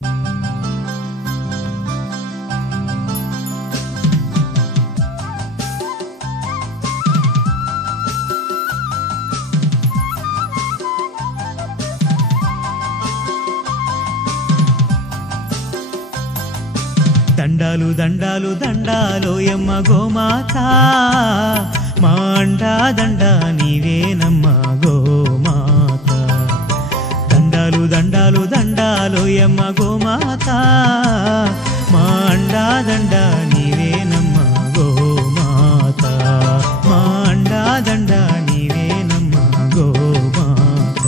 దండాలు దండాలు దండాలోయమ్మ గోమాత మా అండా దండ నీవేనమ్మ గోమాత. దండాలు దండాలు దండాలోయమ్మ గోమాత మా అండా దండ నీవేనమ్మ గోమాత. మా అండా దండ నీవేనమ్మ గోమాత.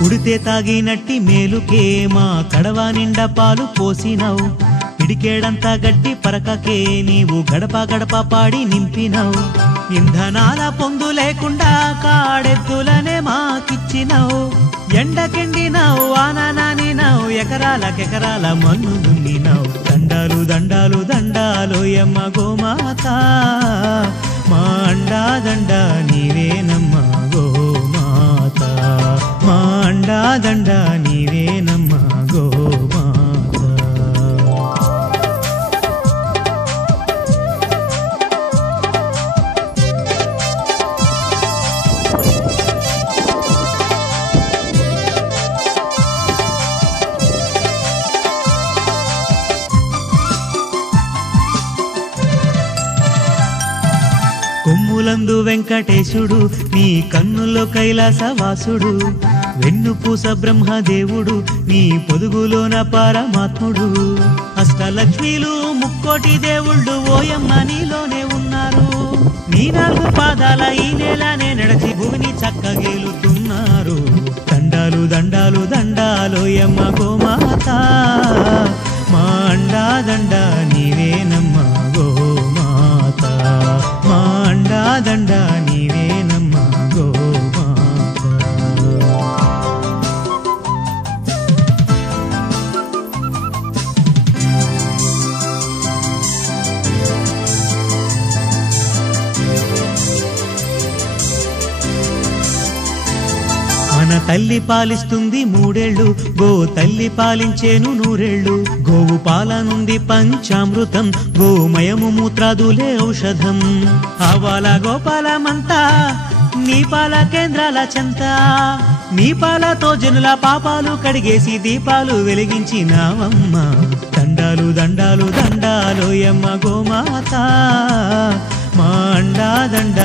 కుడితే తాగినట్టి మేలుకే మా కడవ నిండా పాలు పోసినావు. పిడికేడంతా గట్టి పరకకే నీవు గడప గడప పాడి నింపినావు. ఇంధనాల పొందు లేకుండా కాడెద్దులనే మాకిచ్చినావు. ఎండకెండినావు ఆనానానినావు ఎకరాలకెకరాల మన్ను దున్నినావు. దండాలు దండాలు దండాలోయమ్మ గోమాత మా అండా దండ నీవేనమ్మ గోమాత. మా అండా దండ నీవేనమ్మ గోమాత. కొమ్ములందు వెంకటేశుడు నీ కన్నుల్లో కైలాసవాసుడు. వెన్నుపూస బ్రహ్మదేవుడు నీ పొదుగులోన పరమాత్ముడు. అష్టలక్ష్మీలు ముక్కోటి దేవుళ్ళు ఓయమ్మ నీలోనే ఉన్నారు. నీ 4 పాదాల ఈ నేలనే నడిచి భూమిని చక్కగేలుతున్నారు. దండాలు దండాలు దండాలోయమ్మ గోమాత మా అండా దండ నీవేనమ్మ గోమాత. మా అండా దండ నీవేనమ్మ గోమాత. మన తల్లి పాలిస్తుంది 3 ఏళ్ళు, గో తల్లి పాలించేను 100 ఏళ్ళు. గోవు పాల నుండి పంచామృతం, గోమయము మూత్రాదులే ఔషధం. ఆవాల గోపాలమంతా నీ పాల కేంద్రాల చెంత. నీ పాలతో జనుల పాపాలు కడిగేసి దీపాలు వెలిగించినావమ్మ. దండాలు దండాలు దండాలోయమ్మ గోమాత మా అండా దండ